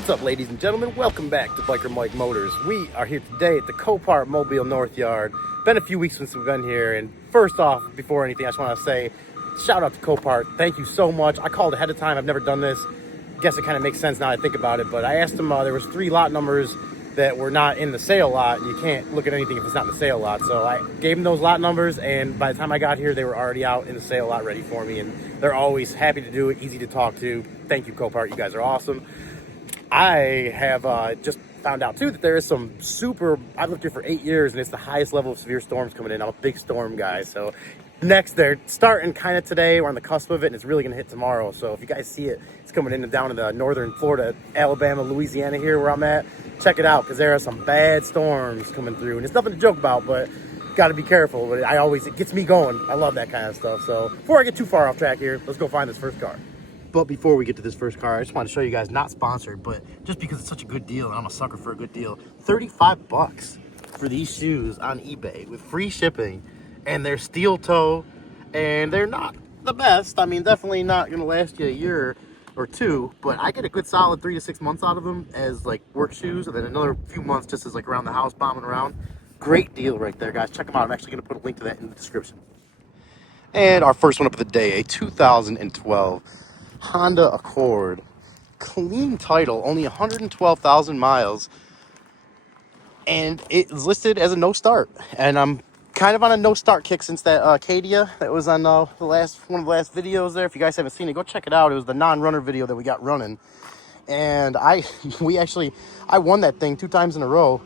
What's up, ladies and gentlemen? Welcome back to Biker Mike Motors. We are here today at the Copart Mobile North Yard. Been a few weeks since we've been here, and first off, before anything, I just want to say shout out to Copart. Thank you so much. I called ahead of time. I've never done this. Guess it kind of makes sense now that I think about it, but I asked them, there was 3 lot numbers that were not in the sale lot, and you can't look at anything if it's not in the sale lot. So I gave them those lot numbers, and by the time I got here, they were already out in the sale lot ready for me, and they're always happy to do it, easy to talk to. Thank you, Copart. You guys are awesome. I have just found out too that there is some I've lived here for 8 years, and it's the highest level of severe storms coming in. I'm a big storm guy, so next they're starting kind of today. We're on the cusp of it, and it's really going to hit tomorrow. So if you guys see it, it's coming in and down to the northern Florida, Alabama, Louisiana here where I'm at. Check it out, because there are some bad storms coming through, and it's nothing to joke about, but got to be careful. But it gets me going. I love that kind of stuff. So before I get too far off track here, let's go find this first car. But before we get to this first car, I just want to show you guys, not sponsored, but just because it's such a good deal, and I'm a sucker for a good deal, 35 bucks for these shoes on eBay with free shipping, and they're steel toe, and they're not the best. I mean, definitely not going to last you a year or two, but I get a good solid 3 to 6 months out of them as like work shoes, and then another few months just as like around the house, bombing around. Great deal right there, guys. Check them out. I'm actually going to put a link to that in the description. And our first one up of the day, a 2012 Honda Accord, clean title, only 112,000 miles, and it's listed as a no start. And I'm kind of on a no start kick since that Acadia that was on one of the last videos there. If you guys haven't seen it, go check it out. It was the non-runner video that we got running, and I won that thing 2 times in a row.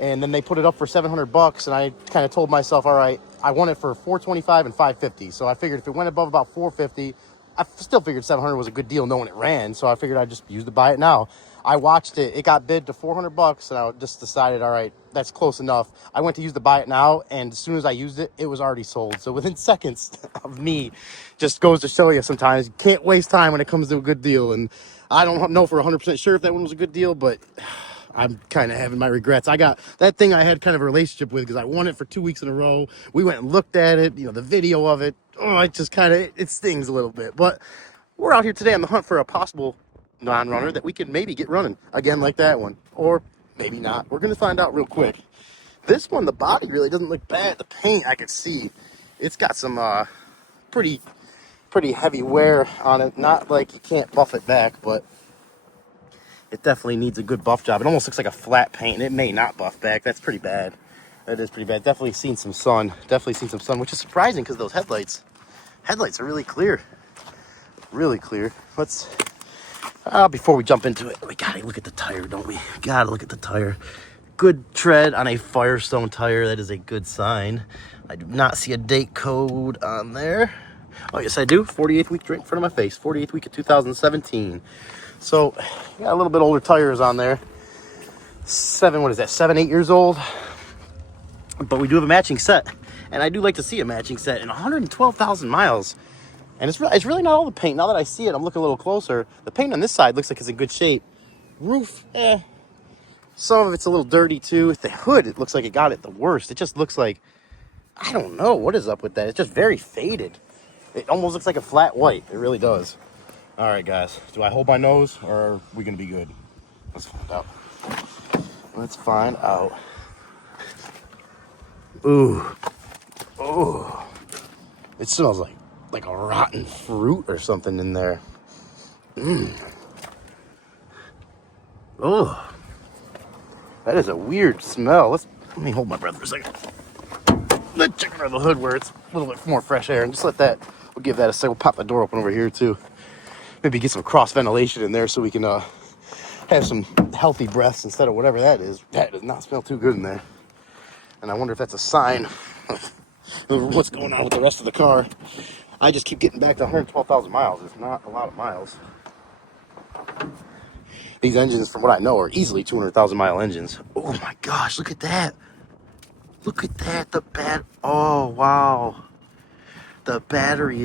And then they put it up for 700 bucks, and I kind of told myself, all right, I won it for 425 and 550. So I figured if it went above about 450, I still figured 700 was a good deal knowing it ran. So I figured I'd just use the buy it now. I watched it. It got bid to 400 bucks, and I just decided, all right, that's close enough. I went to use the buy it now, and as soon as I used it, it was already sold. So within seconds of me, just goes to show you sometimes you can't waste time when it comes to a good deal. And I don't know for 100% sure if that one was a good deal, but I'm kind of having my regrets. I got that thing I had kind of a relationship with because I won it for 2 weeks in a row. We went and looked at it, the video of it. Oh, it just kind of, it stings a little bit. But we're out here today on the hunt for a possible non-runner that we could maybe get running again like that one. Or maybe not. We're going to find out real quick. This one, the body really doesn't look bad. The paint, I can see. It's got some pretty heavy wear on it. Not like you can't buff it back, but it definitely needs a good buff job. It almost looks like a flat paint, and it may not buff back. That's pretty bad. That is pretty bad. Definitely seen some sun. Which is surprising because those headlights are really clear. Really clear. Let's, before we jump into it, we gotta look at the tire, don't we? Gotta look at the tire. Good tread on a Firestone tire. That is a good sign. I do not see a date code on there. Oh, yes, I do. 48th week right in front of my face. 48th week of 2017. So, got a little bit older tires on there. 7, 8 years old. But we do have a matching set. And I do like to see a matching set in 112,000 miles. And it's really not all the paint. Now that I see it, I'm looking a little closer. The paint on this side looks like it's in good shape. Roof, some of it's a little dirty too. The hood, it looks like it got it the worst. It just looks like, I don't know what is up with that. It's just very faded. It almost looks like a flat white. It really does. All right, guys. Do I hold my nose, or are we going to be good? Let's find out. Let's find out. Ooh. Oh. It smells like a rotten fruit or something in there. Oh. That is a weird smell. Let me hold my breath for a second. Let's check under the hood where it's a little bit more fresh air, and just let that, we'll give that a second. We'll pop the door open over here too. Maybe get some cross ventilation in there so we can have some healthy breaths instead of whatever that is. That does not smell too good in there. And I wonder if that's a sign of what's going on with the rest of the car. I just keep getting back to 112,000 miles. It's not a lot of miles. These engines, from what I know, are easily 200,000 mile engines. Oh my gosh, look at that. Look at that. Oh, wow. The battery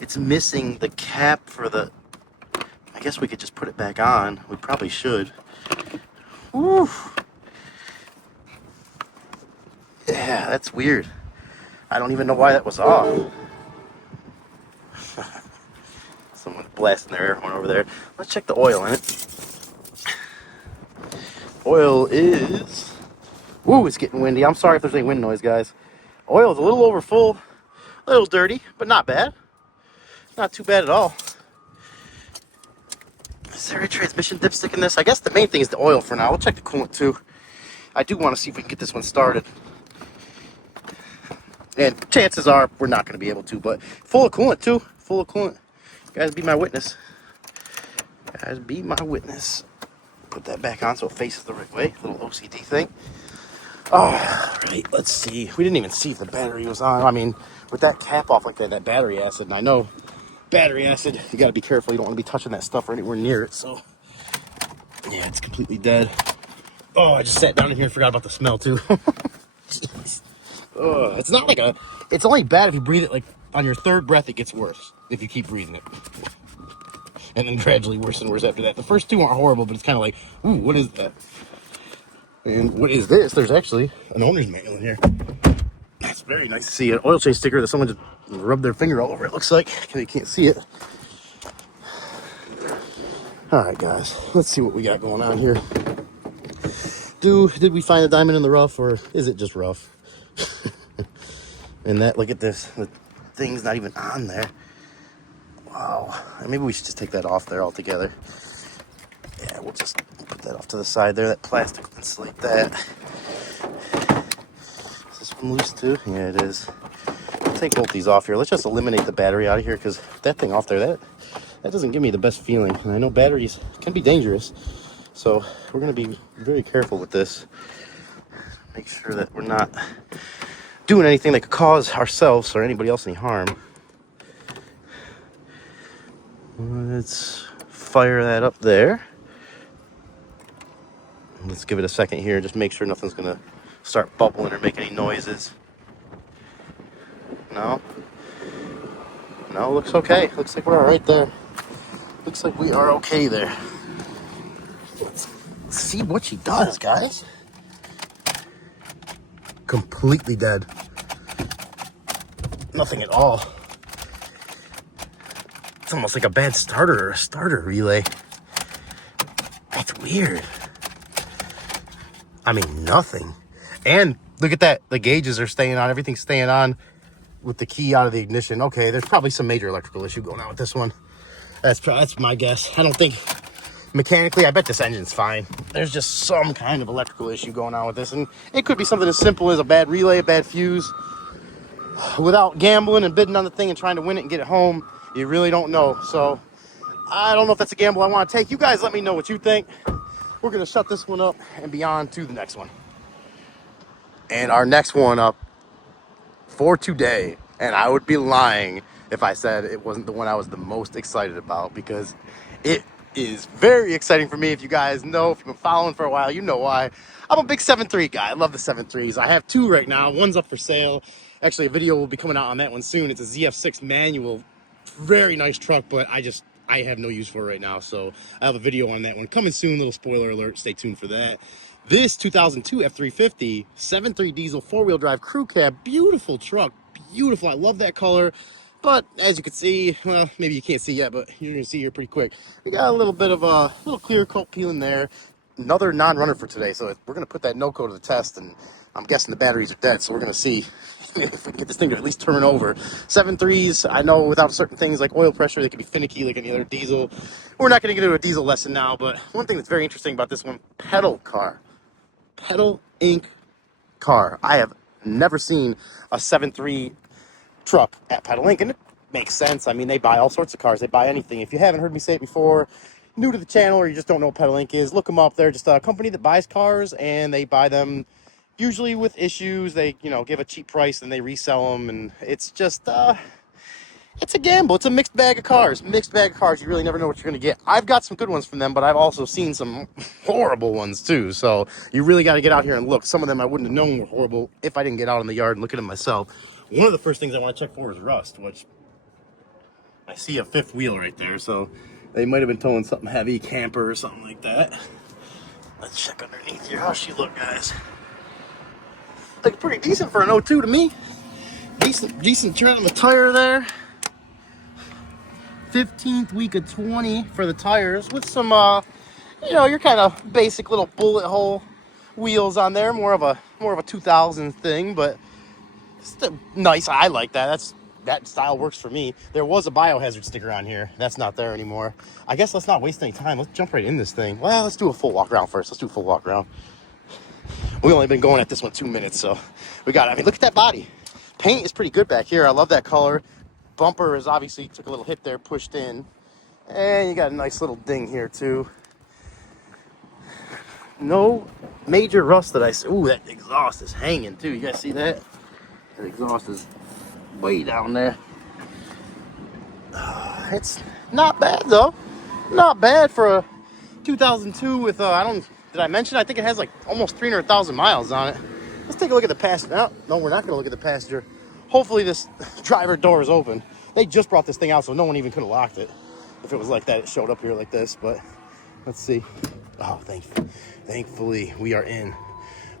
it's missing the cap for the, I guess we could just put it back on. We probably should. Woo. Yeah, that's weird. I don't even know why that was off. Someone blasting their air horn over there. Let's check the oil in it. Oil is... Woo, it's getting windy. I'm sorry if there's any wind noise, guys. Oil is a little over full, a little dirty, but not bad. Not too bad at all. Is there a transmission dipstick in this? I guess the main thing is the oil for now. We'll check the coolant too. I do want to see if we can get this one started. And chances are we're not going to be able to, but full of coolant too. Full of coolant. Guys, be my witness. Guys, be my witness. Put that back on so it faces the right way. Little OCD thing. All right, let's see. We didn't even see if the battery was on. I mean, with that cap off like that, that battery acid, and I know battery acid, you got to be careful. You don't want to be touching that stuff or anywhere near it. So, yeah, it's completely dead. Oh, I just sat down in here and forgot about the smell too. It's not like a... It's only bad if you breathe it, like, on your third breath, it gets worse if you keep breathing it. And then gradually worse and worse after that. The first two aren't horrible, but it's kind of like, ooh, what is that? And what is this? There's actually an owner's manual in here. That's very nice to see. An oil change sticker that someone just rubbed their finger all over, it looks like. You can't see it. Alright, guys. Let's see what we got going on here. Did we find a diamond in the rough, or is it just rough? And that, look at this. The thing's not even on there. Wow. Maybe we should just take that off there altogether. Yeah, we'll just put that off to the side there. That plastic will insulate that. Is this one loose too? Yeah, it is. I'll take both these off here. Let's just eliminate the battery out of here, because that thing off there, that doesn't give me the best feeling. And I know batteries can be dangerous. So we're going to be very careful with this. Make sure that we're not doing anything that could cause ourselves or anybody else any harm. Let's fire that up there. Let's give it a second here. Just make sure nothing's going to start bubbling or make any noises. No? No, looks okay. Looks like we're all right there. Looks like we are okay there. Let's see what she does, guys. Completely dead. Nothing at all. It's almost like a bad starter or a starter relay. That's weird. I mean, nothing. And look at that. The gauges are staying on. Everything's staying on with the key out of the ignition. Okay, there's probably some major electrical issue going on with this one. That's my guess. I don't think... Mechanically, I bet this engine's fine. There's just some kind of electrical issue going on with this. And it could be something as simple as a bad relay, a bad fuse. Without gambling and bidding on the thing and trying to win it and get it home, you really don't know. So, I don't know if that's a gamble I want to take. You guys let me know what you think. We're going to shut this one up and be on to the next one. And our next one up for today, and I would be lying if I said it wasn't the one I was the most excited about, because it is very exciting for me. If you guys know, if you've been following for a while, you know why. I'm a big 7.3 guy. I love the 7.3s. I have two right now. One's up for sale. Actually, a video will be coming out on that one soon. It's a ZF6 manual. Very nice truck, but I have no use for it right now. So I have a video on that one coming soon. Little spoiler alert. Stay tuned for that. This 2002 F350 7.3 diesel 4-wheel drive crew cab. Beautiful truck. Beautiful. I love that color. But as you can see, well, maybe you can't see yet, but you're going to see here pretty quick. We got a little bit of a little clear coat peeling there. Another non-runner for today, so we're going to put that no-coat to the test, and I'm guessing the batteries are dead, so we're going to see if we can get this thing to at least turn over. 7.3s, I know without certain things like oil pressure, they can be finicky like any other diesel. We're not going to get into a diesel lesson now, but one thing that's very interesting about this one, pedal car. Pedal ink car. I have never seen a 7.3 truck at Pedal Inc, and it makes sense. I mean, they buy all sorts of cars. They buy anything. If you haven't heard me say it before, new to the channel, or you just don't know what Pedal Inc is, look them up. They're just a company that buys cars, and they buy them usually with issues. They, give a cheap price and they resell them, and it's just it's a gamble. It's a mixed bag of cars. You really never know what you're going to get. I've got some good ones from them, but I've also seen some horrible ones too. So you really got to get out here and look. Some of them I wouldn't have known were horrible if I didn't get out in the yard and look at them myself. One of the first things I want to check for is rust, which I see a fifth wheel right there. So they might have been towing something heavy, camper or something like that. Let's check underneath here. How's she look, guys? Looks pretty decent for an 02 to me. Decent tread on the tire there. 15th week of 20 for the tires, with some you know, your kind of basic little bullet hole wheels on there, more of a 2000 thing, but still nice. I like that. That style works for me. There was a biohazard sticker on here. That's not there anymore. I guess let's not waste any time. Let's jump right in this thing. Well, let's do a full walk around first. Let's do a full walk around. We only been going at this one 2 minutes, so we got it. I mean, look at that body. Paint is pretty good back here. I love that color. Bumper is obviously took a little hit there, pushed in. And you got a nice little ding here too. No major rust that I see. Ooh, that exhaust is hanging too. You guys see that? That exhaust is way down there. It's not bad though. Not bad for a 2002 with did I mention? I think it has like almost 300,000 miles on it. Let's take a look at the passenger. No, we're not going to look at the passenger. Hopefully this driver door is open. They just brought this thing out, so no one even could have locked it. If it was like that, it showed up here like this, but let's see. Oh, thankfully, we are in.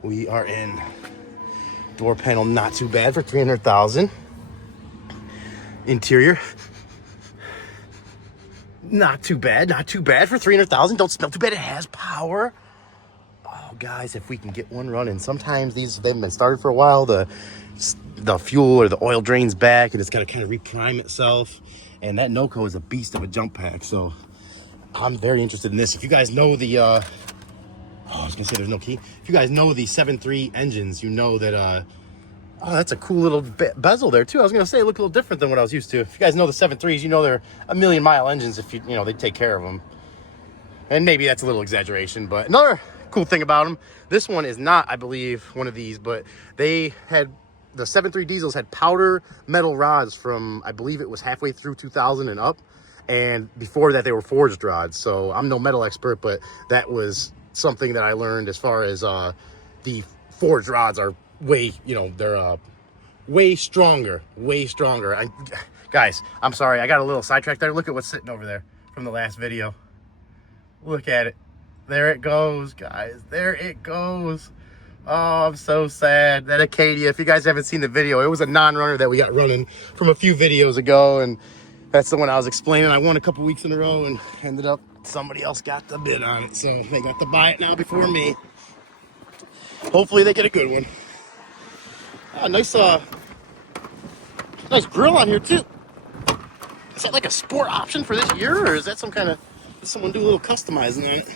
We are in. Door panel, not too bad for 300,000. Interior, not too bad for 300,000. Don't smell too bad. It has power. Oh, guys, if we can get one running. Sometimes they've been started for a while. The fuel or the oil drains back, and it's got to kind of reprime itself. And that NOCO is a beast of a jump pack, so I'm very interested in this. If you guys know the, I was gonna say there's no key. If you guys know the 7.3 engines, you know that, oh, that's a cool little bezel there too. I was gonna say it looked a little different than what I was used to. If you guys know the 7.3s, you know they're a million-mile engines if you know, they take care of them. And maybe that's a little exaggeration, but another cool thing about them, this one is not, I believe, one of these, but they had, the 7.3 diesels had powder metal rods from, I believe it was halfway through 2000 and up. And before that, they were forged rods. So I'm no metal expert, but that was something that I learned as far as the forged rods are way, you know, they're way stronger, guys, I'm sorry. I got a little sidetracked there. Look at what's sitting over there from the last video. Look at it. There it goes, guys. There it goes. Oh, I'm so sad. That Acadia, if you guys haven't seen the video, it was a non-runner that we got running from a few videos ago, and that's the one I was explaining. I won a couple weeks in a row and ended up, somebody else got the bid on it, so they got to buy it now before me. Hopefully they get a good one. Oh, nice grill on here too. Is that like a sport option for this year, or is that some kind of, did someone do a little customizing on it?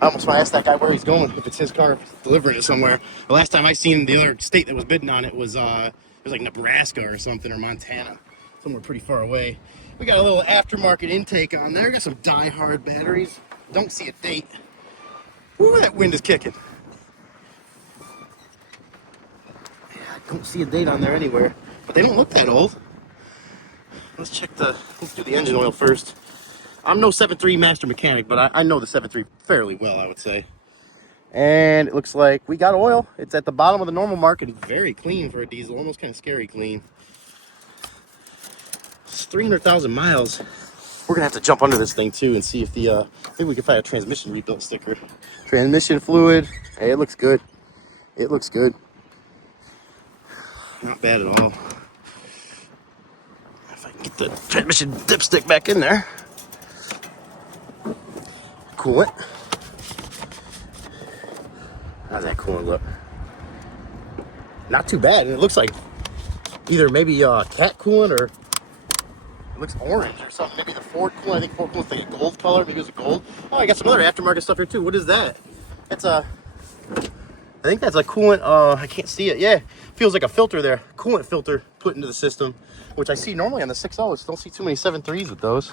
I almost want to ask that guy where he's going, if it's his car, delivering it somewhere. The last time I seen the other state that was bidding on it was like Nebraska or something, or Montana, somewhere pretty far away. We got a little aftermarket intake on there. Got some die-hard batteries. Don't see a date. Ooh, that wind is kicking. Yeah, I don't see a date on there anywhere, but they don't look that old. Let's do the engine oil first. I'm no 7.3 master mechanic, but I know the 7.3 fairly well, I would say. And it looks like we got oil. It's at the bottom of the normal market. It's very clean for a diesel, almost kind of scary clean. It's 300,000 miles. We're gonna have to jump under this thing too and see if maybe we can find a transmission rebuilt sticker. Transmission fluid. Hey, it looks good. It looks good. Not bad at all. If I can get the transmission dipstick back in there. Coolant. How's that coolant look? Not too bad. And it looks like either maybe cat coolant, or it looks orange or something. Maybe the Ford coolant. I think Ford coolant's like a gold color. Maybe it was a gold. Oh, I got some other aftermarket stuff here too. What is that? That's I think that's a coolant. I can't see it. Yeah, feels like a filter there. Coolant filter put into the system, which I see normally on the 6.0s. Don't see too many 7.3s with those.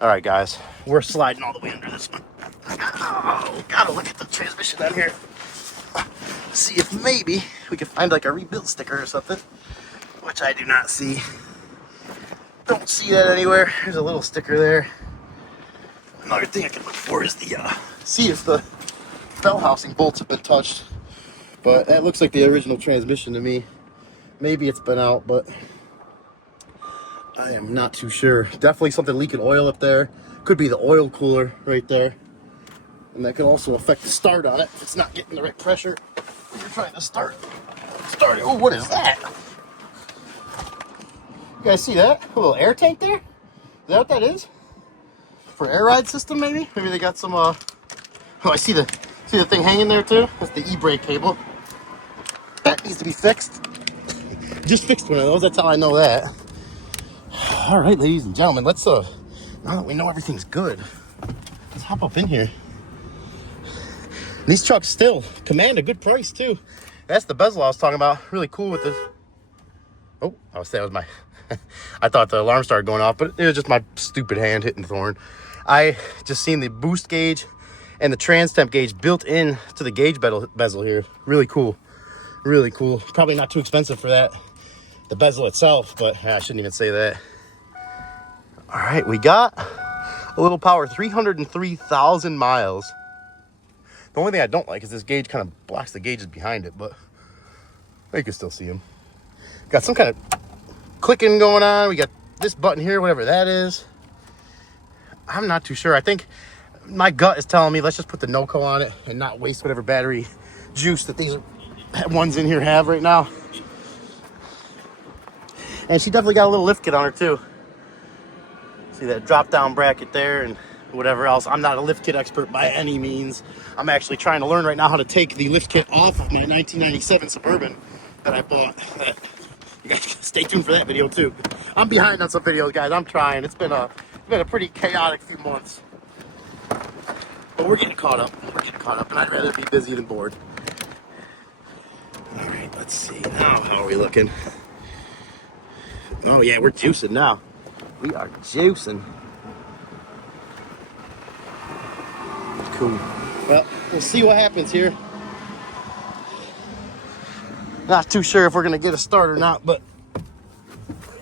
All right, guys, we're sliding all the way under this one. Oh, gotta look at the transmission on here. See if maybe we can find like a rebuilt sticker or something, which I do not see. Don't see that anywhere. There's a little sticker there. Another thing I can look for is the see if the bell housing bolts have been touched. But that looks like the original transmission to me. Maybe it's been out, but I am not too sure. Definitely something leaking oil up there. Could be the oil cooler right there. And that could also affect the start on it if it's not getting the right pressure. You're trying to start it. Oh, what is that? You guys see that? A little air tank there? that what that is? For air ride system, maybe? Maybe they got some, oh, I see the thing hanging there too? That's the e-brake cable. That needs to be fixed. Just fixed one of those, that's how I know that. All right, ladies and gentlemen, let's, now that we know everything's good, let's hop up in here. These trucks still command a good price too. That's the bezel I was talking about. Really cool with this. Oh, I was saying it was my, I thought the alarm started going off, but it was just my stupid hand hitting the thorn. I just seen the boost gauge and the trans temp gauge built in to the gauge bezel here. Really cool. Really cool. Probably not too expensive for that, the bezel itself, but I shouldn't even say that. All right, we got a little power, 303,000 miles. The only thing I don't like is this gauge kind of blocks the gauges behind it, but you can still see them. Got some kind of clicking going on. We got this button here, whatever that is. I'm not too sure. I think my gut is telling me let's just put the NOCO on it and not waste whatever battery juice that these ones in here have right now. And she definitely got a little lift kit on her too. See that drop down bracket there and whatever else. I'm not a lift kit expert by any means. I'm actually trying to learn right now how to take the lift kit off of my 1997 Suburban that I bought. You guys stay tuned for that video too. I'm behind on some videos, guys. I'm trying. It's been a pretty chaotic few months, but we're getting caught up. We're getting caught up, and I'd rather be busy than bored. All right, let's see now. How are we looking? Oh yeah, we're juicing now. We are juicing. Cool. Well, we'll see what happens here. Not too sure if we're gonna get a start or not, but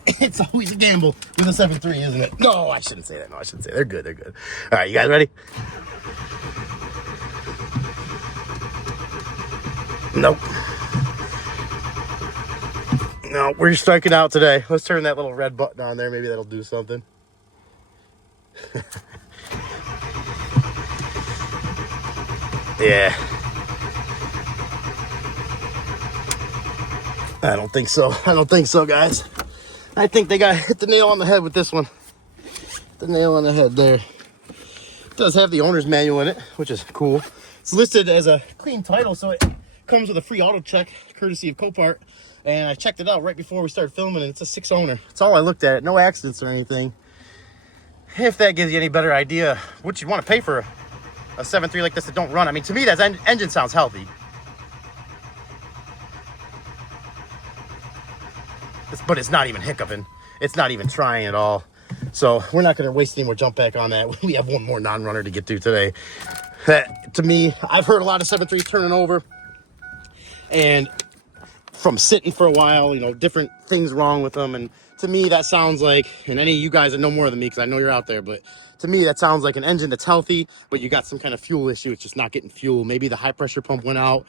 it's always a gamble with a 7.3, isn't it? No, I shouldn't say that. No, I shouldn't say that. They're good. They're good. All right, you guys ready? Nope. No, we're striking out today. Let's turn that little red button on there. Maybe that'll do something. Yeah. I don't think so. I don't think so, guys. I think they got hit the nail on the head with this one. The nail on the head there. It does have the owner's manual in it, which is cool. It's listed as a clean title, so it comes with a free auto check, courtesy of Copart. And I checked it out right before we started filming, and it's a 6 owner. That's all I looked at. No accidents or anything. If that gives you any better idea what you want to pay for a 7.3 like this that don't run. I mean, to me, that engine sounds healthy. But it's not even hiccuping. It's not even trying at all. So we're not going to waste any more jump back on that. We have one more non-runner to get to today. That, to me, I've heard a lot of 7.3s turning over. And from sitting for a while, you know, different things wrong with them. And to me, that sounds like, and any of you guys that know more than me, because I know you're out there, but to me, that sounds like an engine that's healthy, but you got some kind of fuel issue. It's just not getting fuel. Maybe the high pressure pump went out.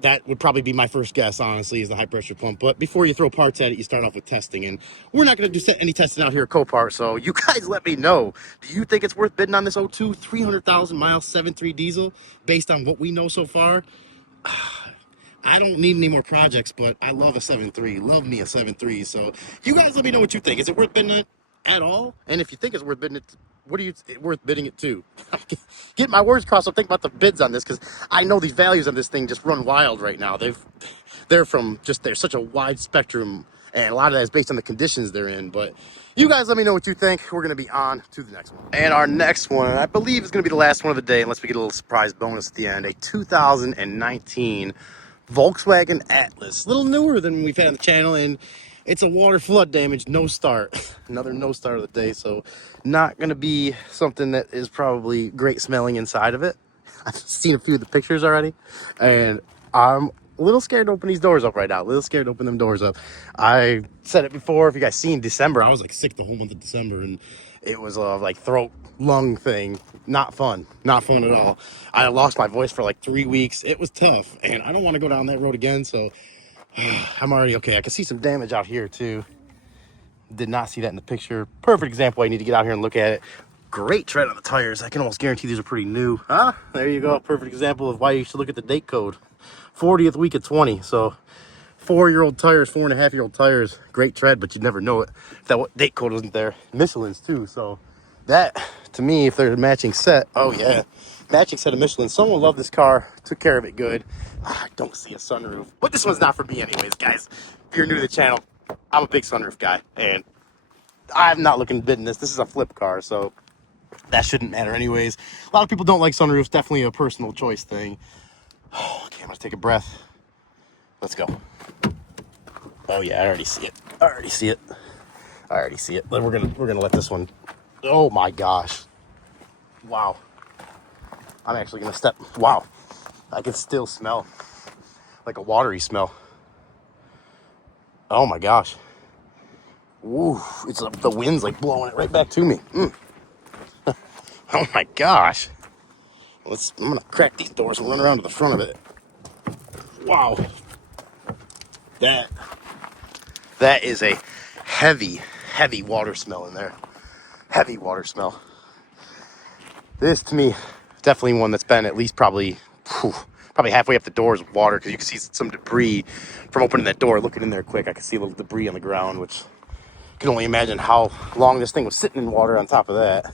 That would probably be my first guess, honestly, is the high pressure pump. But before you throw parts at it, you start off with testing. And we're not going to do any testing out here at Copart. So you guys let me know. Do you think it's worth bidding on this 02 300,000 mile 7.3 diesel based on what we know so far? I don't need any more projects, but I love a 7.3. Love me a 7.3. So you guys let me know what you think. Is it worth bidding it at all? And if you think it's worth bidding it, what are you worth bidding it to? Get my words crossed. I'm thinking about the bids on this because I know these values on this thing just run wild right now. They're from just, there's such a wide spectrum, and a lot of that is based on the conditions they're in. But you guys let me know what you think. We're going to be on to the next one. And our next one, I believe, is going to be the last one of the day, unless we get a little surprise bonus at the end. A 2019 Volkswagen Atlas. A little newer than we've had on the channel, and it's a water flood damage, no start. Another no start of the day, so not going to be something that is probably great smelling inside of it. I've seen a few of the pictures already, and I'm a little scared to open these doors up right now. A little scared to open them doors up. I said it before, if you guys seen December, I was like sick the whole month of December, and it was a like throat lung thing. Not fun. Not fun at all. I lost my voice for like 3 weeks. It was tough, and I don't want to go down that road again, so I'm already okay. I can see some damage out here too. Did not see that in the picture. Perfect example. I need to get out here and look at it. Great tread on the tires. I can almost guarantee these are pretty new. Huh? There you go. Perfect example of why you should look at the date code. 40th week of 20. So 4-year-old tires, 4.5-year-old tires, great tread, but you'd never know it if that date code wasn't there. Michelin's too, so that, to me, if there's a matching set, oh yeah, matching set of Michelin. Someone loved this car, took care of it good. I don't see a sunroof, but this one's not for me anyways, guys. If you're new to the channel, I'm a big sunroof guy, and I'm not looking to bid in this. This is a flip car, so that shouldn't matter anyways. A lot of people don't like sunroofs, definitely a personal choice thing. Okay, I'm gonna take a breath. Let's go. Oh yeah, I already see it. I already see it. I already see it. But we're gonna let this one. Oh my gosh. Wow. I'm actually gonna step. Wow. I can still smell like a watery smell. Oh my gosh. Ooh, it's the wind's like blowing it right back to me. Oh my gosh. I'm gonna crack these doors and run around to the front of it. Wow. That is a heavy water smell in there. Heavy water smell. This, to me, definitely one that's been at least probably halfway up the doors with water, because you can see some debris from opening that door. Looking in there quick, I can see a little debris on the ground, which I can only imagine how long this thing was sitting in water on top of that.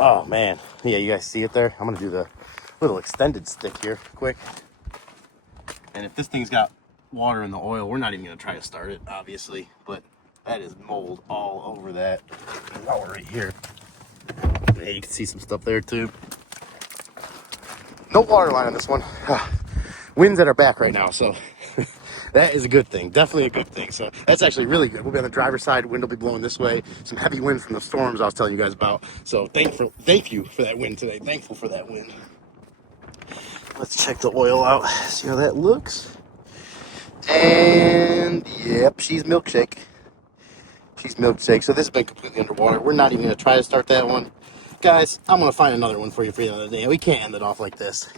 Oh, man. Yeah, you guys see it there? I'm going to do the little extended stick here quick. And if this thing's got water in the oil, we're not even going to try to start it, obviously, but that is mold all over that. And while we're right here, yeah, you can see some stuff there too. No water line on this one. Wind's at our back right now, so that is a good thing. Definitely a good thing. So that's actually really good. We'll be on the driver's side. Wind will be blowing this way. Some heavy wind from the storms I was telling you guys about. So thank you for that wind today. Thankful for that wind. Let's check the oil out. See how that looks. And yep, she's milkshake. She's milkshake. So this has been completely underwater. We're not even going to try to start that one. Guys, I'm going to find another one for you for the other day. We can't end it off like this.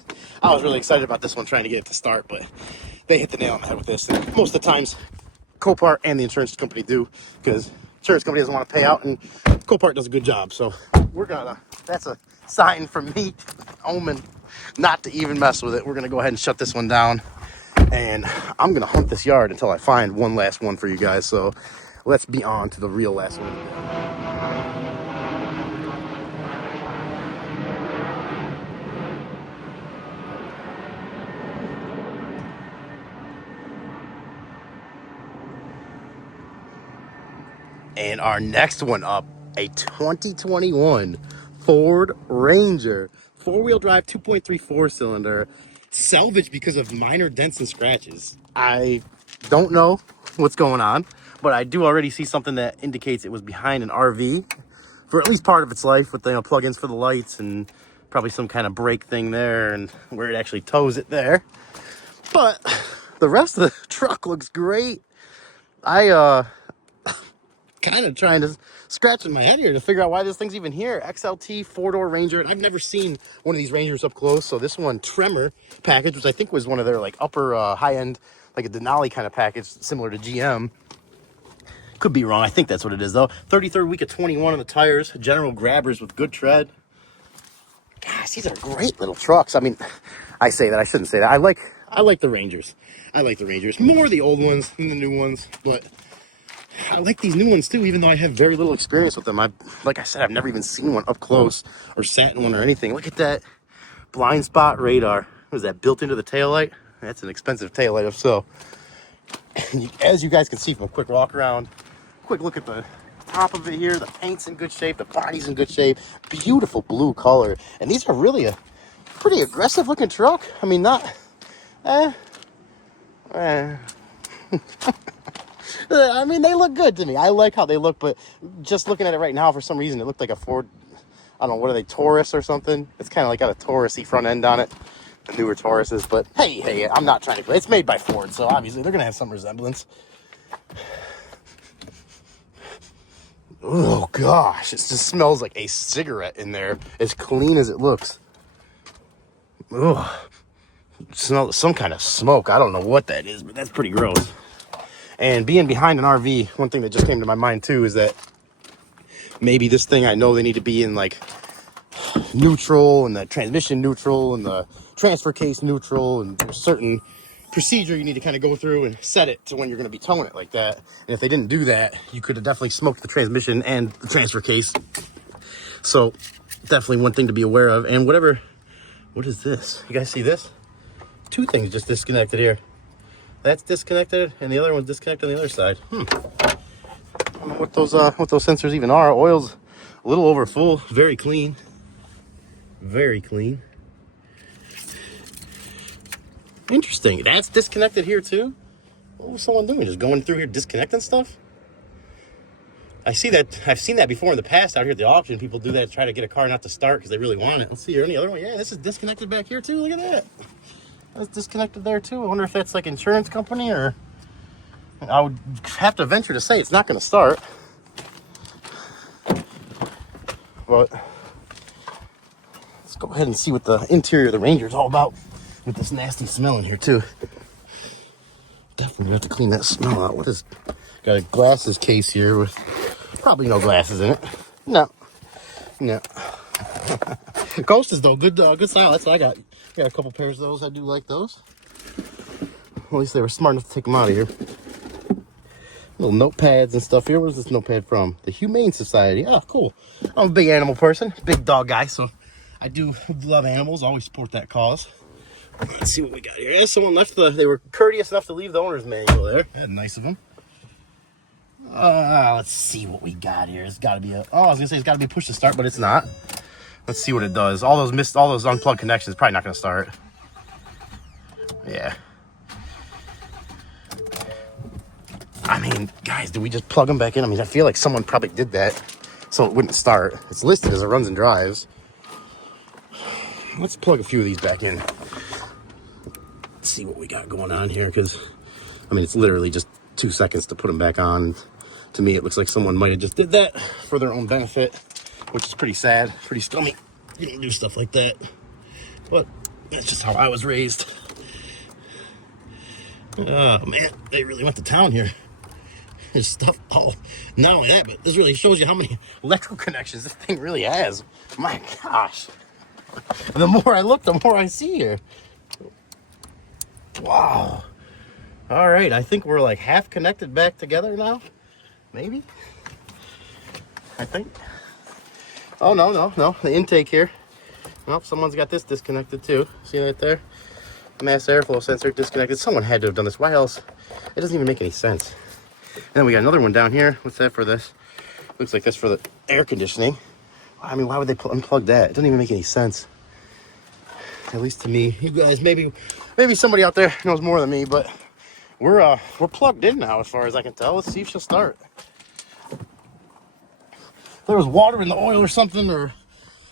I was really excited about this one, trying to get it to start, but they hit the nail on the head with this. And most of the times, Copart and the insurance company do, because insurance company doesn't want to pay out, and Copart does a good job. So that's a sign from me, omen, not to even mess with it. We're going to go ahead and shut this one down. And I'm going to hunt this yard until I find one last one for you guys. So let's be on to the real last one. And our next one up, a 2021 Ford Ranger. 4-wheel drive, 2.3 4-cylinder. Salvaged because of minor dents and scratches. I don't know what's going on, but I do already see something that indicates it was behind an RV for at least part of its life, with the plug-ins for the lights and probably some kind of brake thing there, and where it actually tows it there. But the rest of the truck looks great. I kind of trying to scratch in my head here to figure out why this thing's even here. XLT 4-door Ranger, and I've never seen one of these Rangers up close. So this one, Tremor package, which I think was one of their like upper high-end, like a Denali kind of package, similar to GM. Could be wrong. I think that's what it is though. 33rd week of 21 on the tires. General grabbers with good tread. Gosh, these are great little trucks. I mean, I say that, I shouldn't say that. I like the Rangers. I like the Rangers more the old ones than the new ones, but I like these new ones too, even though I have very little experience with them. Like I said, I've never even seen one up close or sat in one or anything. Look at that blind spot radar. What is that, built into the taillight? That's an expensive taillight if so. As you guys can see from a quick walk around, quick look at the top of it here. The paint's in good shape. The body's in good shape. Beautiful blue color. And these are really a pretty aggressive looking truck. I mean, not... I mean, they look good to me. I like how they look, but just looking at it right now, for some reason, it looked like a Ford, I don't know, what are they, Taurus or something? It's kind of like got a Taurus-y front end on it, the newer Tauruses, but hey, I'm not trying to, it's made by Ford, so obviously they're going to have some resemblance. Oh gosh, it just smells like a cigarette in there, as clean as it looks. Ugh, it smells some kind of smoke. I don't know what that is, but that's pretty gross. And being behind an RV, one thing that just came to my mind too is that maybe this thing, I know they need to be in like neutral, and the transmission neutral, and the transfer case neutral, and certain procedure you need to kind of go through and set it to when you're going to be towing it like that. And if they didn't do that, you could have definitely smoked the transmission and the transfer case. So definitely one thing to be aware of. And whatever, what is this? You guys see this? Two things just disconnected here. That's disconnected and the other one's disconnected on the other side. I don't know what those sensors even are. Oil's a little over full, very clean. Very clean. Interesting. That's disconnected here too. What was someone doing? Just going through here disconnecting stuff? I see that. I've seen that before in the past out here at the auction. People do that to try to get a car not to start because they really want it. Let's see here. Any other one? Yeah, this is disconnected back here too. Look at that. That's disconnected there too. I wonder if that's like insurance company or... I would have to venture to say it's not going to start. But let's go ahead and see what the interior of the Ranger is all about with this nasty smell in here too. Definitely have to clean that smell out. What is... Got a glasses case here with probably no glasses in it. No. Ghost is though good style. That's what I got. Got a couple pairs of those. I do like those. At least they were smart enough to take them out of here. Little notepads and stuff here. Where's this notepad from? The Humane Society. Oh, cool. I'm a big animal person, big dog guy, so I do love animals. Always support that cause. Let's see what we got here. Someone left they were courteous enough to leave the owner's manual there. That's nice of them. Let's see what we got here. It's got to be I was gonna say it's got to be push to start, but it's not. Let's see what it does. All those unplugged connections probably not gonna start. Yeah. I mean, guys, do we just plug them back in? I mean, I feel like someone probably did that so it wouldn't start. It's listed as it runs and drives. Let's plug a few of these back in. Let's see what we got going on here, because I mean, it's literally just 2 seconds to put them back on. To me, it looks like someone might have just did that for their own benefit, which is pretty sad, pretty scummy. You don't do stuff like that, but that's just how I was raised. Oh man, they really went to town here. There's stuff. Oh, not only that, but this really shows you how many electrical connections this thing really has. My gosh. And the more I look, the more I see here. Wow. All right, I think we're like half connected back together now. Maybe. I think. Oh, no. The intake here. Nope, someone's got this disconnected too. See that there? Mass airflow sensor disconnected. Someone had to have done this. Why else? It doesn't even make any sense. And then we got another one down here. What's that for this? Looks like this for the air conditioning. I mean, why would they unplug that? It doesn't even make any sense. At least to me. You guys, maybe somebody out there knows more than me, but we're plugged in now as far as I can tell. Let's see if she'll start. If there was water in the oil or something, or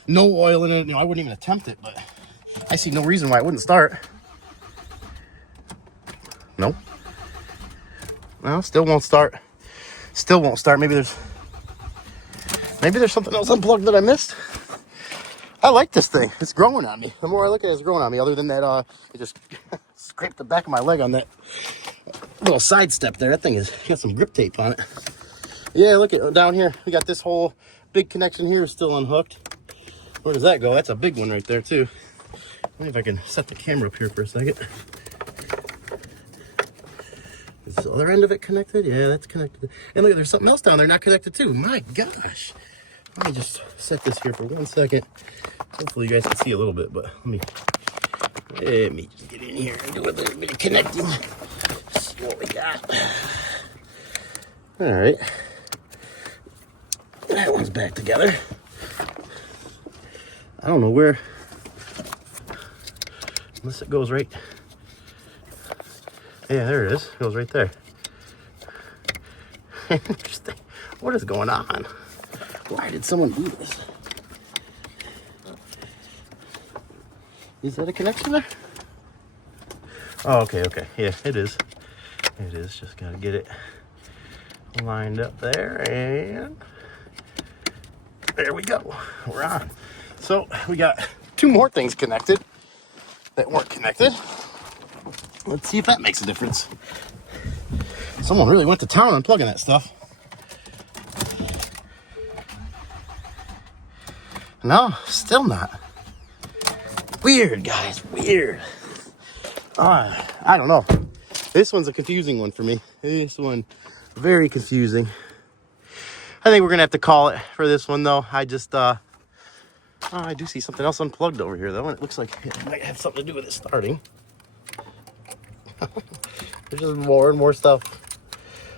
no oil in it, I wouldn't even attempt it, but I see no reason why it wouldn't start. No. Well, still won't start. Still won't start. Maybe there's something else unplugged that I missed. I like this thing. It's growing on me. The more I look at it, it's growing on me. Other than that, it just scraped the back of my leg on that little side step there. That thing has got some grip tape on it. Yeah, look at down here. We got this whole big connection here still unhooked. Where does that go? That's a big one right there too. Let me see if I can set the camera up here for a second. Is the other end of it connected? Yeah, that's connected. And look, there's something else down there not connected too. My gosh. Let me just set this here for 1 second. Hopefully you guys can see a little bit, but let me just get in here and do a little bit of connecting. See what we got. All right. That one's back together. I don't know where, unless it goes right. Yeah, there it is. It goes right there. Interesting. What is going on? Why did someone do this? Is that a connection there? Oh, okay. Yeah, it is. It is. Just gotta get it lined up there, and there we go. We're on. So we got 2 more things connected that weren't connected. Let's see if that makes a difference. Someone really went to town unplugging that stuff. No, still not. Weird, guys, weird. I don't know. This one's a confusing one for me. This one, very confusing. I think we're gonna have to call it for this one though. I just, oh, I do see something else unplugged over here though, and it looks like it might have something to do with it starting. There's just more and more stuff.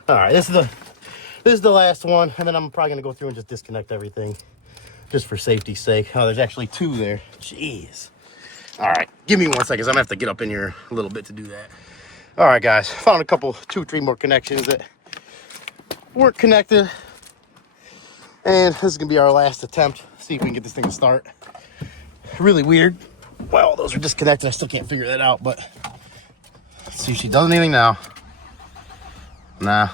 All right, this is the last one, and then I'm probably gonna go through and just disconnect everything, just for safety's sake. Oh, there's actually two there. Jeez. All right, give me 1 second. I'm gonna have to get up in here a little bit to do that. All right, guys, found a couple, 2-3 more connections that weren't connected, and this is gonna be our last attempt. See if we can get this thing to start. Really weird. Well, those are disconnected. I still can't figure that out, but let's see if she does anything now. Nah.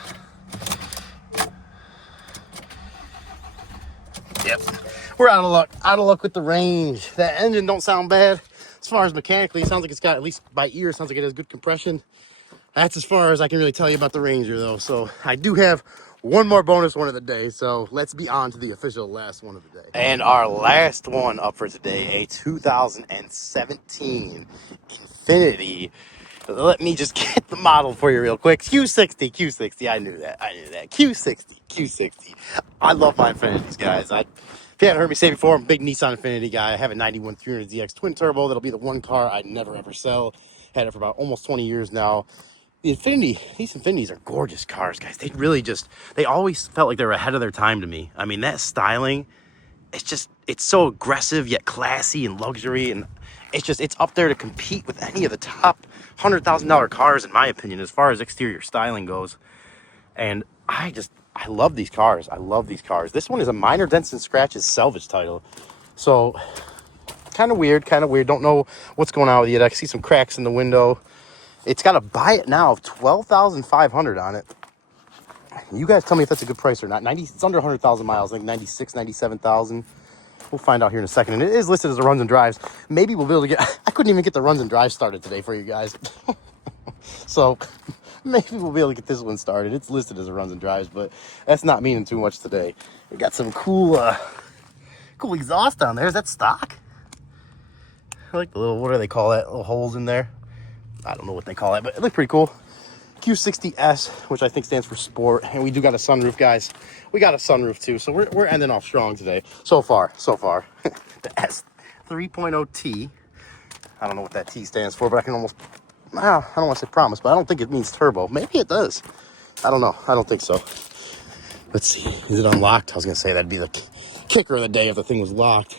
Yep. We're out of luck. Out of luck with the range. That engine don't sound bad. As far as mechanically, it sounds like it's got, at least by ear, it sounds like it has good compression. That's as far as I can really tell you about the Ranger, though. So I do have one more bonus one of the day. So let's be on to the official last one of the day. And our last one up for today, a 2017 Infiniti. Let me just get the model for you real quick. Q60. I knew that. Q60. I love my Infinitis, guys. If you haven't heard me say before, I'm a big Nissan Infiniti guy. I have a 91 300ZX twin turbo. That'll be the one car I never ever sell. Had it for about almost 20 years now. The Infiniti, these Infinitis are gorgeous cars, guys. They always felt like they were ahead of their time to me. I mean, that styling, it's so aggressive yet classy and luxury, and it's up there to compete with any of the top $100,000 cars, in my opinion, as far as exterior styling goes. And I love these cars. This one is a minor dents and scratches salvage title. So kind of weird. Don't know what's going on with it. I can see some cracks in the window. It's got a buy it now of $12,500 on it. You guys tell me if that's a good price or not. It's under 100,000 miles, I think 96, 97,000. We'll find out here in a second. And it is listed as a runs and drives. Maybe we'll be able to I couldn't even get the runs and drives started today for you guys. So maybe we'll be able to get this one started. It's listed as a runs and drives, but that's not meaning too much today. We got some cool exhaust on there. Is that stock? I like the little, what do they call that? Little holes in there. I don't know what they call it, but it looked pretty cool. Q60S, which I think stands for sport. And we do got a sunroof, guys. We got a sunroof too. So we're ending off strong today. So far. The S3.0T. I don't know what that T stands for, but I can almost, I don't want to say promise, but I don't think it means turbo. Maybe it does. I don't know. I don't think so. Let's see. Is it unlocked? I was going to say that'd be the kicker of the day if the thing was locked.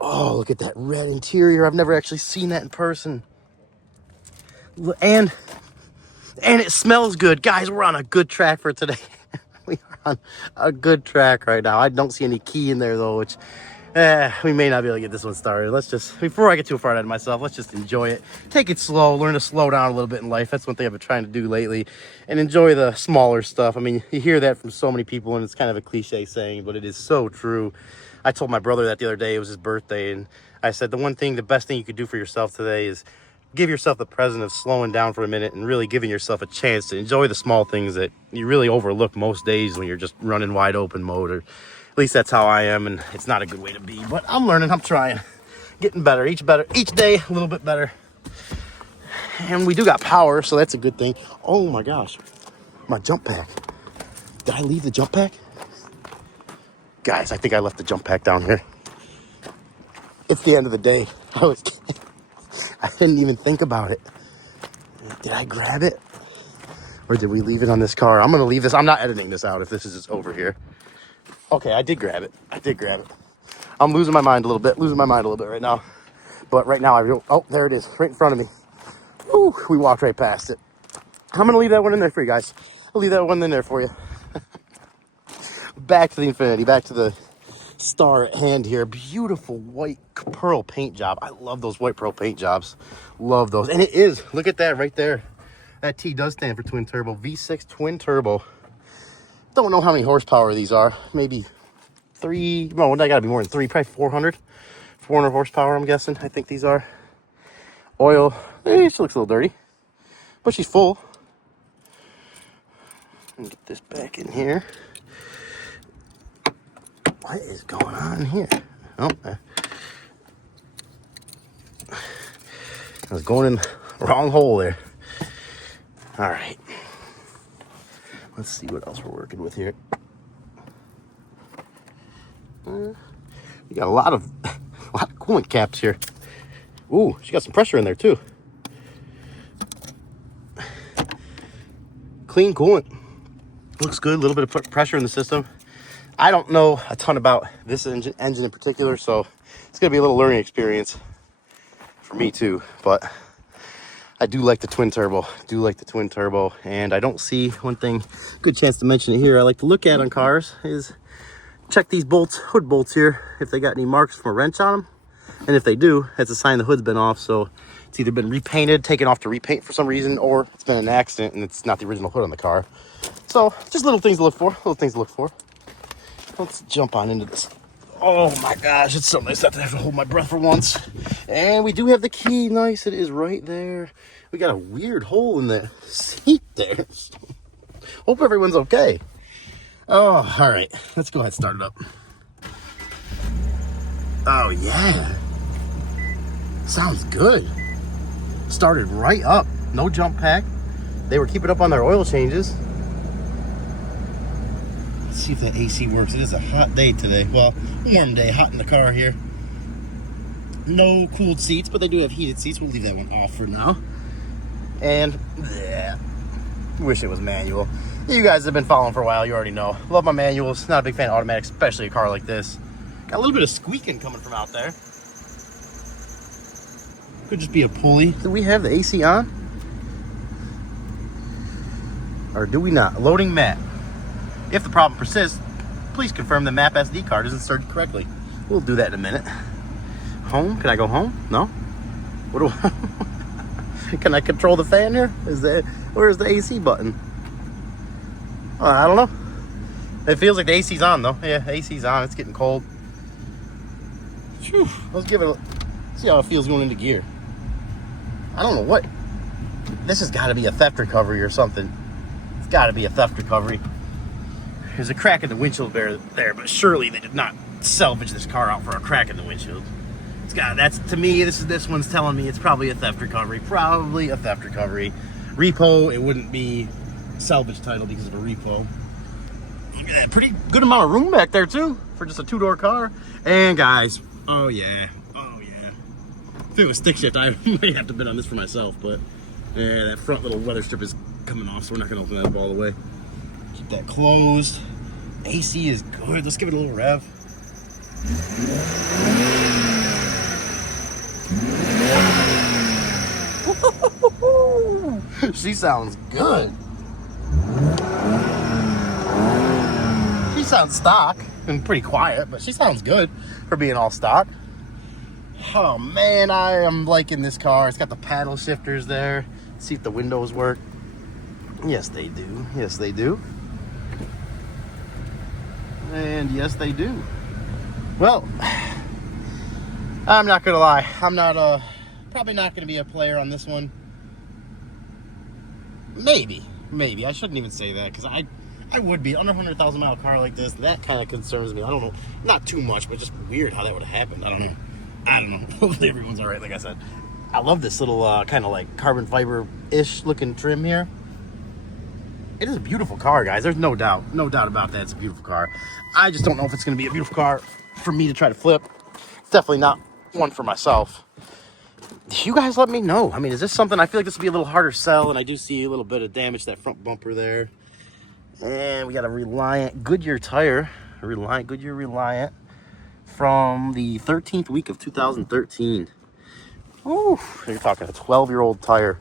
Oh, look at that red interior. I've never actually seen that in person. And it smells good. Guys, we're on a good track for today. We are on a good track right now. I don't see any key in there, though, which we may not be able to get this one started. Let's just, before I get too far ahead of myself, let's just enjoy it. Take it slow. Learn to slow down a little bit in life. That's one thing I've been trying to do lately. And enjoy the smaller stuff. I mean, you hear that from so many people, and it's kind of a cliche saying, but it is so true. I told my brother that the other day. It was his birthday, and I said, the best thing you could do for yourself today is give yourself the present of slowing down for a minute and really giving yourself a chance to enjoy the small things that you really overlook most days when you're just running wide open mode. Or at least that's how I am, and it's not a good way to be. But I'm learning. I'm trying. Getting better. Each day a little bit better. And we do got power, so that's a good thing. Oh my gosh. My jump pack. Did I leave the jump pack? Guys, I think I left the jump pack down here. It's the end of the day. I didn't even think about it. Did I grab it? Or did we leave it on this car? I'm going to leave this. I'm not editing this out if this is just over here. Okay, I did grab it. I'm losing my mind a little bit right now. But right now, oh, there it is, right in front of me. Woo, we walked right past it. I'm going to leave that one in there for you guys. I'll leave that one in there for you. Back to the Infiniti, back to the star at hand here. Beautiful white pearl paint job. I love those white pearl paint jobs. Love those. And it is, look at that right there. That T does stand for twin turbo. V6 twin turbo. Don't know how many horsepower these are. Maybe 3, well, they gotta be more than 3, probably 400 horsepower, I'm guessing. I think these are. Oil, she looks a little dirty, but she's full. Let me get this back in here. What is going on here? Oh, I was going in Wrong hole there. All right. Let's see what else we're working with here. We got a lot of coolant caps here. Ooh, she got some pressure in there too. Clean coolant. Looks good. A little bit of pressure in the system. I don't know a ton about this engine in particular, so it's gonna be a little learning experience for me too. But I do like the twin turbo. And I don't see one thing. Good chance to mention it here. I like to look at on cars is check these bolts, hood bolts here, if they got any marks from a wrench on them. And if they do, that's a sign the hood's been off. So it's either been repainted, taken off to repaint for some reason, or it's been an accident and it's not the original hood on the car. So just little things to look for. Let's jump on into this. Oh my gosh, it's so nice not to have to hold my breath for once. And we do have the key. Nice, it is right there. We got a weird hole in the seat there. Hope everyone's okay. Oh, all right. Let's go ahead and start it up. Oh, yeah. Sounds good. Started right up. No jump pack. They were keeping up on their oil changes. Let's see if that AC works. It is a hot day today. Well, warm day. Hot in the car here. No cooled seats, but they do have heated seats. We'll leave that one off for now. And, yeah. Wish it was manual. You guys have been following for a while. You already know. Love my manuals. Not a big fan of automatics, especially a car like this. Got a little bit of squeaking coming from out there. Could just be a pulley. Do we have the AC on? Or do we not? Loading map. If the problem persists, please confirm the map SD card is inserted correctly. We'll do that in a minute. Home? Can I go home? No? What do I... Can I control the fan here? Where's the AC button? I don't know. It feels like the AC's on though. Yeah, AC's on. It's getting cold. Whew. Let's give it a... See how it feels going into gear. I don't know what... This has got to be a theft recovery or something. It's got to be a theft recovery. There's a crack in the windshield there, but surely they did not salvage this car out for a crack in the windshield. It's got... That's, to me, this one's telling me it's probably a theft recovery. Probably a theft recovery. Repo, it wouldn't be salvage title because of a repo. Look at that, pretty good amount of room back there too for just a two-door car. And guys, oh yeah, if it was stick shift, I might have to bid on this for myself, but yeah, that front little weather strip is coming off, so we're not gonna open that up all the way. Keep that closed. AC is good. Let's give it a little rev. She sounds good. She sounds stock and pretty quiet, but she sounds good for being all stock. Oh man, I am liking this car. It's got the paddle shifters there. Let's see if the windows work. Yes, they do. Yes, they do. And yes, they do. Well, I'm not gonna lie. I'm not probably not gonna be a player on this one. Maybe. I shouldn't even say that because I would be under 100,000 mile car like this. That kind of concerns me. I don't know, not too much, but just weird how that would have happened. I don't know. Hopefully everyone's all right. Like I said, I love this little kind of like carbon fiber-ish looking trim here. It is a beautiful car, guys. There's no doubt about that. It's a beautiful car. I just don't know if it's going to be a beautiful car for me to try to flip. It's definitely not one for myself. You guys let me know. I mean, is this something? I feel like this would be a little harder sell, and I do see a little bit of damage to that front bumper there. And we got a Reliant Goodyear tire. Goodyear Reliant from the 13th week of 2013. Ooh, you're talking a 12-year-old tire.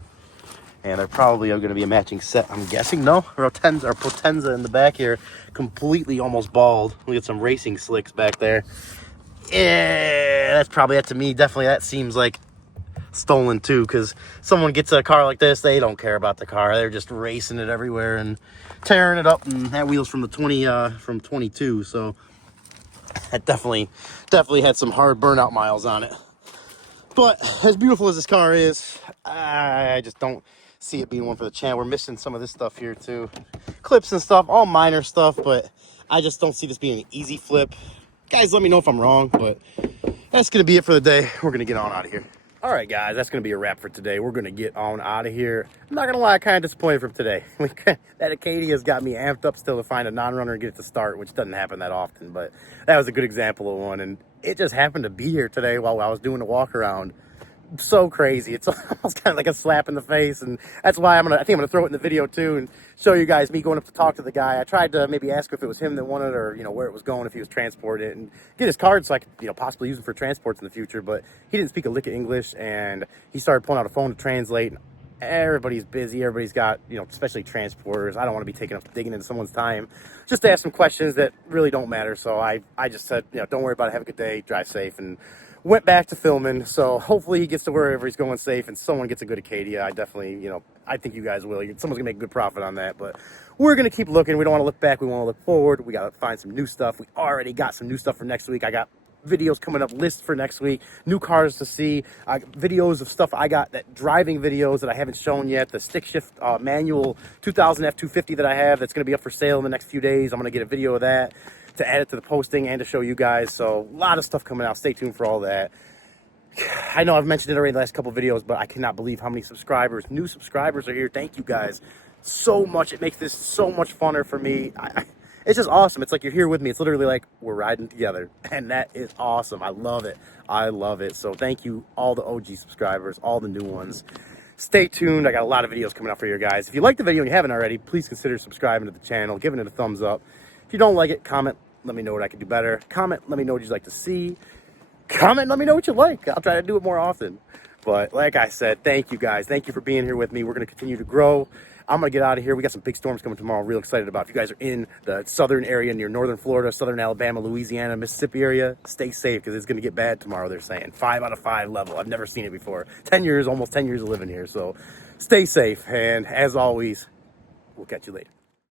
And they're probably going to be a matching set, I'm guessing. No, Potenza in the back here, completely almost bald. We got some racing slicks back there. Yeah, that's probably that to me. Definitely, that seems like stolen too, because someone gets a car like this, they don't care about the car. They're just racing it everywhere and tearing it up. And that wheel's from the from 22, so that definitely had some hard burnout miles on it. But as beautiful as this car is, I just don't see it being one for the channel. We're missing some of this stuff here too, clips and stuff, all minor stuff, but I just don't see this being an easy flip. Guys, let me know if I'm wrong, but that's gonna be it for the day. We're gonna get on out of here. All right, guys, that's going to be a wrap for today. We're going to get on out of here. I'm not going to lie, kind of disappointed from today. That Acadia's got me amped up still to find a non-runner and get it to start, which doesn't happen that often, but that was a good example of one. And it just happened to be here today while I was doing the walk around. So crazy. It's almost kind of like a slap in the face, and that's why I think I'm gonna throw it in the video too and show you guys me going up to talk to the guy. I tried to maybe ask if it was him that wanted it, or where it was going, if he was transporting it, and get his card so I could possibly use him for transports in the future. But he didn't speak a lick of English, and he started pulling out a phone to translate. Everybody's busy. Everybody's got, especially transporters. I don't want to be digging into someone's time just to ask some questions that really don't matter. So I just said, don't worry about it. Have a good day. Drive safe. And went back to filming. So hopefully he gets to wherever he's going safe and someone gets a good Acadia. I definitely, I think you guys will. Someone's going to make a good profit on that. But we're going to keep looking. We don't want to look back. We want to look forward. We got to find some new stuff. We already got some new stuff for next week. I got videos coming up, lists for next week, new cars to see, videos of stuff I got, that driving videos that I haven't shown yet, the stick shift manual 2000 F350 that I have that's going to be up for sale in the next few days. I'm going to get a video of that to add it to the posting and to show you guys. So a lot of stuff coming out. Stay tuned for all that. I know I've mentioned it already in the last couple of videos, but I cannot believe how many new subscribers are here. Thank you guys so much. It makes this so much funner for me. It's just awesome. It's like you're here with me. It's literally like we're riding together, and that is awesome. I love it. I love it. So thank you, all the OG subscribers, all the new ones. Stay tuned. I got a lot of videos coming out for you guys. If you like the video and you haven't already, please consider subscribing to the channel, giving it a thumbs up. If you don't like it, comment. Let me know what I can do better. Comment. Let me know what you'd like to see. Comment. Let me know what you like. I'll try to do it more often. But like I said, thank you guys. Thank you for being here with me. We're going to continue to grow. I'm going to get out of here. We got some big storms coming tomorrow. I'm real excited about. If you guys are in the southern area near northern Florida, southern Alabama, Louisiana, Mississippi area, stay safe because it's going to get bad tomorrow, they're saying. 5 out of 5 level. I've never seen it before. 10 years, almost 10 years of living here. So stay safe. And as always, we'll catch you later.